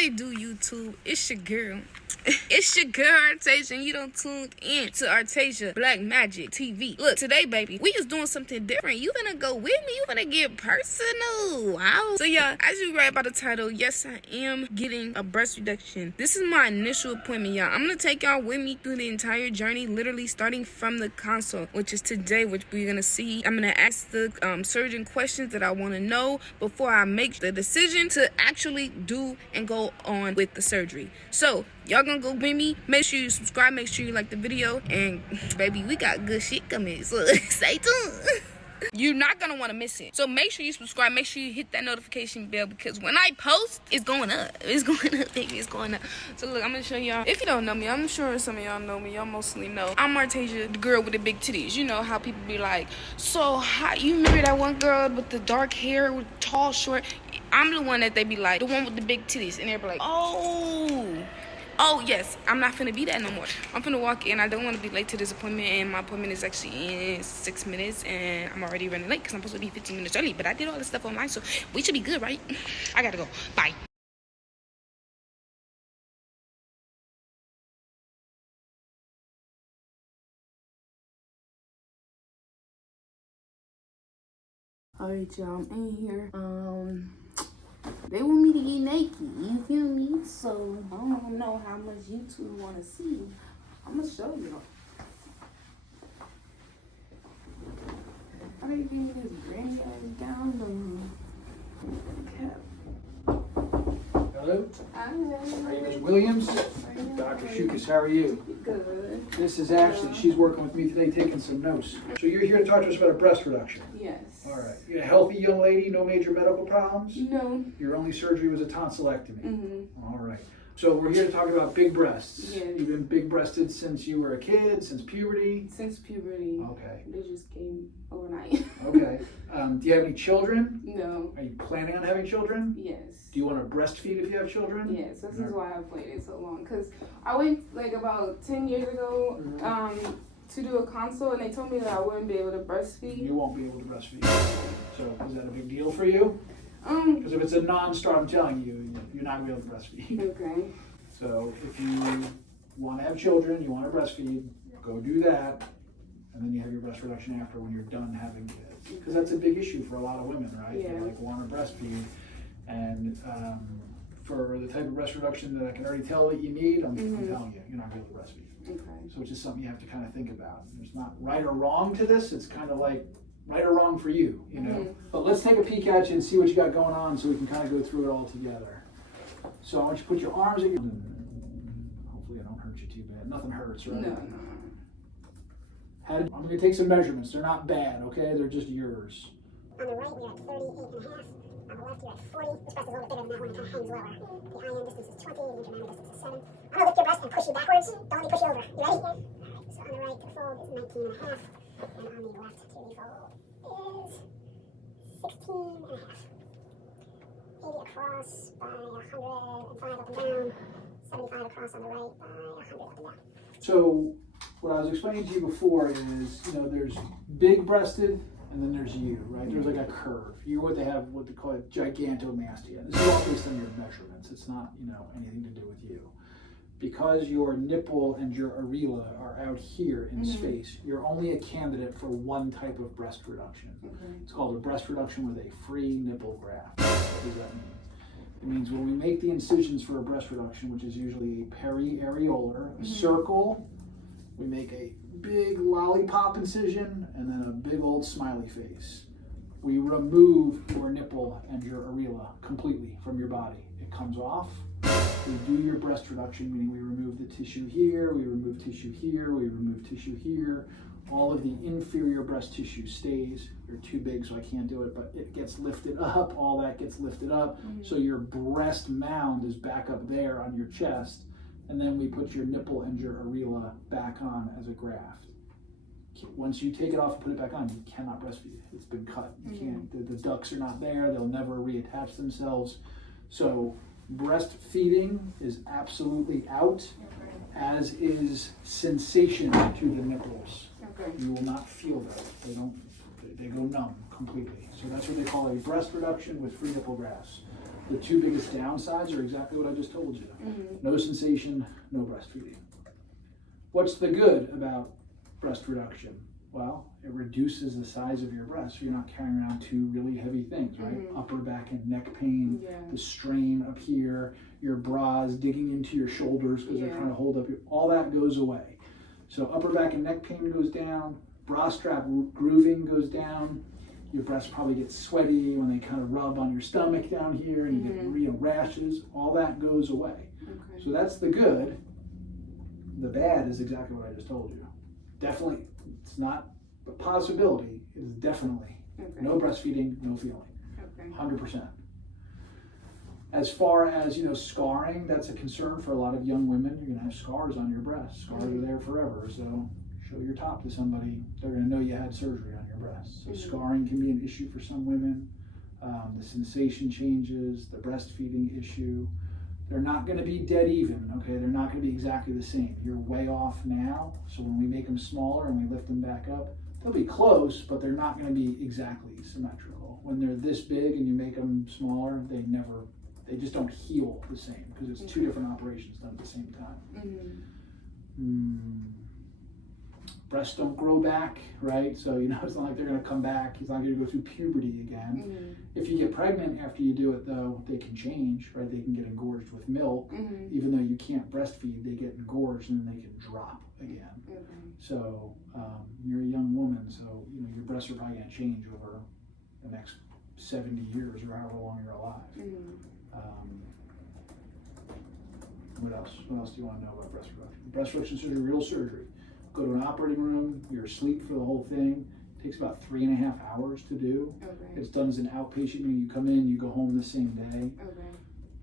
it do, YouTube? It's your girl. It's your girl Artae'Ja, and you don't tune in to Artae'Ja Black Magic TV. Look, today, baby, we just doing something different. You gonna go with me? You gonna get personal? Wow. So, y'all, as you read by the title, yes, I am getting a breast reduction. This is my initial appointment, y'all. I'm gonna take y'all with me through the entire journey, literally starting from the consult, which is today, which we're gonna see. I'm gonna ask the surgeon questions that I want to know before I make the decision to actually do and go on with the surgery. So, y'all gonna go with me. Make sure you subscribe, make sure you like the video, and baby, we got good shit coming, so stay tuned. You're not gonna want to miss it. So make sure you subscribe, make sure you hit that notification bell, because when I post, it's going up. It's going up, baby, it's going up. So look, I'm gonna show y'all. If you don't know me, I'm sure some of y'all know me. Y'all mostly know. I'm Artae'Ja, the girl with the big titties. You know how people be like, so how you remember that one girl with the dark hair, with tall, short? I'm the one that they be like, the one with the big titties, and they be like, oh, yes, I'm not finna be that no more. I'm finna walk in. I don't want to be late to this appointment, and my appointment is actually in 6 minutes, and I'm already running late because I'm supposed to be 15 minutes early, but I did all this stuff online, so we should be good, right? I gotta go. Bye. Alright, y'all, I'm in here. They want me to get naked, you feel me? So, I don't know how much YouTube want to see. I'm going to show y'all. How they give me this granddaddy down the cap? Hello? Hi. Ms. Williams? Dr. Shukas, how are you? Good. This is Ashley. She's working with me today taking some notes. So you're here to talk to us about a breast reduction? Yes. All right. You're a healthy young lady, no major medical problems? No. Your only surgery was a tonsillectomy? Mm-hmm. All right. So we're here to talk about big breasts. Yeah. You've been big-breasted since you were a kid, since puberty? Since puberty. Okay. They just came overnight. Okay. Do you have any children? No. Are you planning on having children? Yes. Do you want to breastfeed if you have children? Yes, this is why I've waited so long. Because I went like about 10 years ago to do a consult, and they told me that I wouldn't be able to breastfeed. You won't be able to breastfeed. So is that a big deal for you? Because if it's a non-starter, I'm telling you, you're not going to be able to breastfeed. Okay. So if you want to have children, you want to breastfeed, go do that, and then you have your breast reduction after when you're done having kids. Because that's a big issue for a lot of women, right? Yeah. They like want to breastfeed. And for the type of breast reduction that I can already tell that you need, I'm telling you, you're not going to be able to breastfeed. Okay. So it's just something you have to kind of think about. There's not right or wrong to this. It's kind of like right or wrong for you, you know. But let's take a peek at you and see what you got going on so we can kind of go through it all together. So I want you to put your arms at your... Hopefully I don't hurt you too bad. Nothing hurts, right? No. I'm going to take some measurements. They're not bad, okay? They're just yours. On the right, you're at 38.5. On the left, you're at 40. This breast is a little bit bigger than that one. It kind of hangs lower. The IM distance is 20. The intramural distance is 7. I'm going to lift your breast and push you backwards. Don't let me push you over. You ready? All right. So on the right, the fold is 19.5. And on the left, the fold is 16.5. 80 across by 105 up and down. 75 across on the right by 100 up and down. So what I was explaining to you before is, you know, there's big-breasted and then there's you, right? There's like a curve. You're what they call it gigantomastia. This is all based on your measurements. It's not, you know, anything to do with you. Because your nipple and your areola are out here in space, you're only a candidate for one type of breast reduction. It's called a breast reduction with a free nipple graft. What does that mean? It means when we make the incisions for a breast reduction, which is usually a peri-areolar, a circle, we make a big lollipop incision and then a big old smiley face. We remove your nipple and your areola completely from your body. It comes off. We do your breast reduction, meaning we remove the tissue here, we remove tissue here, we remove tissue here. All of the inferior breast tissue stays. You're too big, so I can't do it, but it gets lifted up. All that gets lifted up. So your breast mound is back up there on your chest. And then we put your nipple and your areola back on as a graft. Once you take it off and put it back on, you cannot breastfeed. It's been cut. You can't. The ducts are not there. They'll never reattach themselves. So breastfeeding is absolutely out, as is sensation to the nipples. You will not feel that. They go numb completely. So that's what they call a breast reduction with free nipple grafts. The two biggest downsides are exactly what I just told you. No sensation, no breastfeeding. What's the good about breast reduction? Well, it reduces the size of your breast, so you're not carrying around two really heavy things, right? Upper back and neck pain, the strain up here, your bras digging into your shoulders because they're trying to hold up your, all that goes away. So upper back and neck pain goes down, bra strap grooving goes down, your breasts probably get sweaty when they kind of rub on your stomach down here and you get real rashes, all that goes away. So that's the good. The bad is exactly what I just told you. Definitely, it's not a possibility, it is definitely no breastfeeding, no feeling, 100%. As far as, you know, scarring, that's a concern for a lot of young women. You're gonna have scars on your breasts. Scars are there forever, so show your top to somebody, they're gonna know you had surgery on your breasts. So scarring can be an issue for some women. The sensation changes, the breastfeeding issue. They're not going to be dead even, okay? They're not going to be exactly the same. You're way off now, so when we make them smaller and we lift them back up, they'll be close, but they're not going to be exactly symmetrical. When they're this big and you make them smaller, they just don't heal the same because it's two different operations done at the same time. Breasts don't grow back, right? So, you know, it's not like they're going to come back. It's not going to go through puberty again. If you get pregnant after you do it, though, they can change, right? They can get engorged with milk. Even though you can't breastfeed, they get engorged and then they can drop again. So, you're a young woman, so, you know, your breasts are probably going to change over the next 70 years or however long you're alive. What else? What else do you want to know about breast reduction? Breast reduction surgery, real surgery. Go to an operating room, you're asleep for the whole thing. It takes about 3.5 hours to do. It's done as an outpatient, meaning you come in, you go home the same day.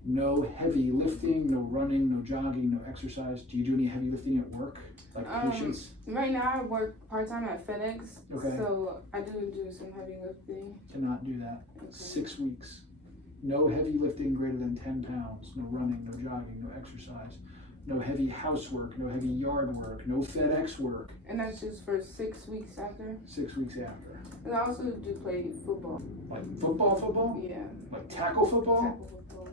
No heavy lifting, no running, no jogging, no exercise. Do you do any heavy lifting at work, like patients? Right now I work part-time at FedEx, so I do some heavy lifting. Cannot do that. 6 weeks. No heavy lifting greater than 10 pounds, no running, no jogging, no exercise. No heavy housework, no heavy yard work, no FedEx work. And that's just for 6 weeks after? 6 weeks after. And I also do play football. Like football? Yeah. Like tackle football? Tackle football.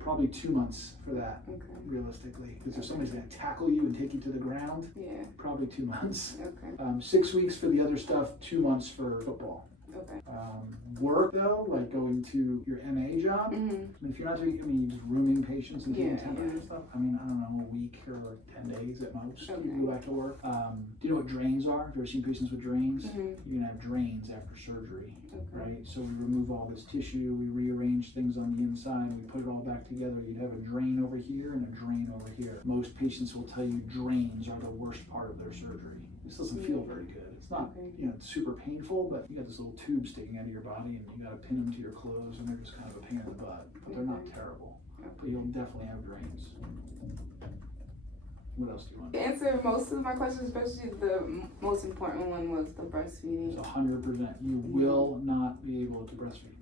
Probably 2 months for that, realistically. Because if somebody's going to tackle you and take you to the ground, probably 2 months. 6 weeks for the other stuff, 2 months for football. Work though, like going to your MA job. I mean, if you're not doing, you're just rooming patients and taking temperature and stuff. I mean, I don't know, a week or 10 days at most. You go back to work. Do you know what drains are? Have you ever seen patients with drains? You're gonna have drains after surgery, right? So we remove all this tissue, we rearrange things on the inside, we put it all back together. You'd have a drain over here and a drain over here. Most patients will tell you drains are the worst part of their surgery. This doesn't feel very good. It's not, you know, it's super painful, but you got this little tube sticking out of your body and you got to pin them to your clothes and they're just kind of a pain in the butt, but they're not terrible. But you'll definitely have drains. What else do you want? You answered most of my questions, especially the most important one was the breastfeeding. It's 100%. You will not be able to breastfeed.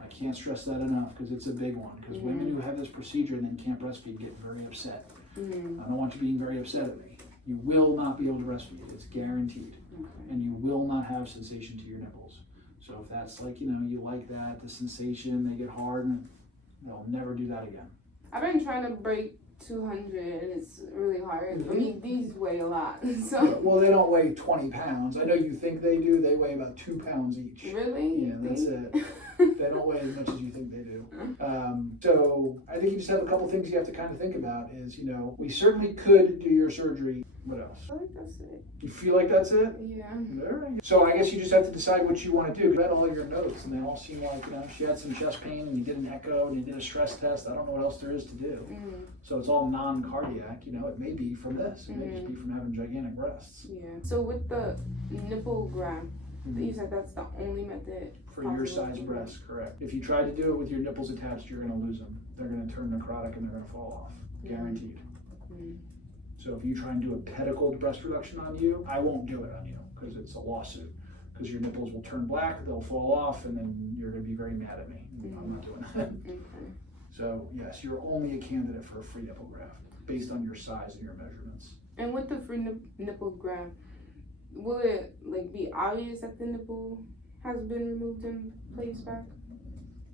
I can't stress that enough because it's a big one. Because women who have this procedure and then can't breastfeed get very upset. I don't want you being very upset at me. You will not be able to breastfeed. It's guaranteed. And you will not have sensation to your nipples. So if that's like, you know, you like that, the sensation, they get hard, and they'll never do that again. I've been trying to break 200 and it's really hard. I mean, these weigh a lot. So. Yeah, well, they don't weigh 20 pounds. I know you think they do. They weigh about 2 pounds each. Really? Yeah, that's it. They don't weigh as much as you think they do. So I think you just have a couple things you have to kind of think about is, you know, we certainly could do your surgery. What else? I think that's it. You feel like that's it? Yeah. All right. So I guess you just have to decide what you want to do. I read all your notes and they all seem like, you know, she had some chest pain and you did an echo and you did a stress test. I don't know what else there is to do. So it's all non-cardiac, you know, it may be from this. It may just be from having gigantic breasts. Yeah. So with the nipple graft, you said that's the only method for your size breasts, correct. If you try to do it with your nipples attached, you're going to lose them. They're going to turn necrotic and they're going to fall off, guaranteed. So if you try and do a pedicled breast reduction on you, I won't do it on you because it's a lawsuit. Because your nipples will turn black, they'll fall off, and then you're going to be very mad at me. I'm not doing that. So yes, you're only a candidate for a free nipple graft based on your size and your measurements. And with the free nipple graft, will it like be obvious that the nipple has been removed and placed back?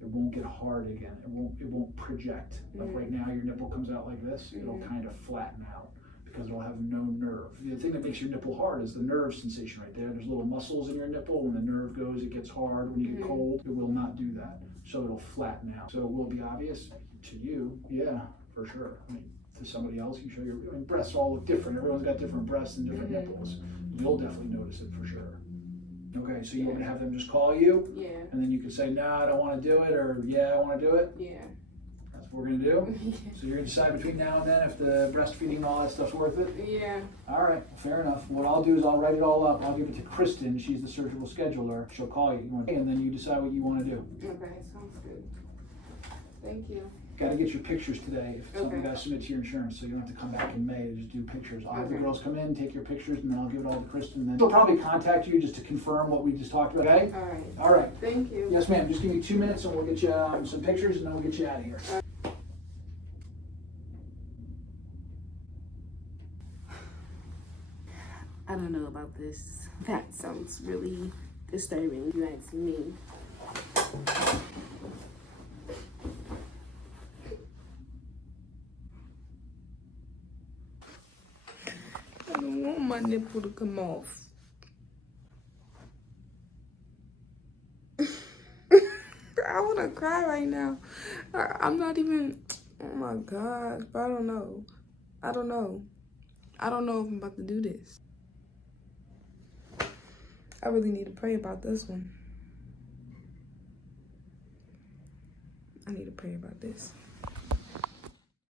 it won't get hard again. It won't project. Like right now, your nipple comes out like this. It'll kind of flatten out because it'll have no nerve. The thing that makes your nipple hard is the nerve sensation right there. There's little muscles in your nipple. When the nerve goes, it gets hard. When you get cold, it will not do that. So it'll flatten out. So it will be obvious to you. Yeah, for sure. I mean, to somebody else, you show your breasts all look different. Everyone's got different breasts and different nipples. You'll definitely notice it for sure. Okay, so you want me to have them just call you? Yeah. And then you can say, no, I don't want to do it, or yeah, I want to do it? Yeah. That's what we're going to do? So you're going to decide between now and then if the breastfeeding and all that stuff's worth it? Yeah. All right, fair enough. What I'll do is I'll write it all up. I'll give it to Kristen. She's the surgical scheduler. She'll call you. And then you decide what you want to do. Okay, sounds good. Thank you. Got to get your pictures today. If it's something you Okay. got to submit to your insurance, so you don't have to come back in May to just do pictures. I'll have the Okay. girls come in, take your pictures, and then I'll give it all to Kristen. And then she'll probably contact you just to confirm what we just talked about, okay? All right. All right. Thank you. Yes, ma'am. Just give me 2 minutes and we'll get you some pictures and then we'll get you out of here. I don't know about this. That sounds really disturbing, if you ask me. I don't want my nipple to come off. I want to cry right now. I'm not even, oh my gosh, but I don't know. I don't know if I'm about to do this. I really need to pray about this one. I need to pray about this.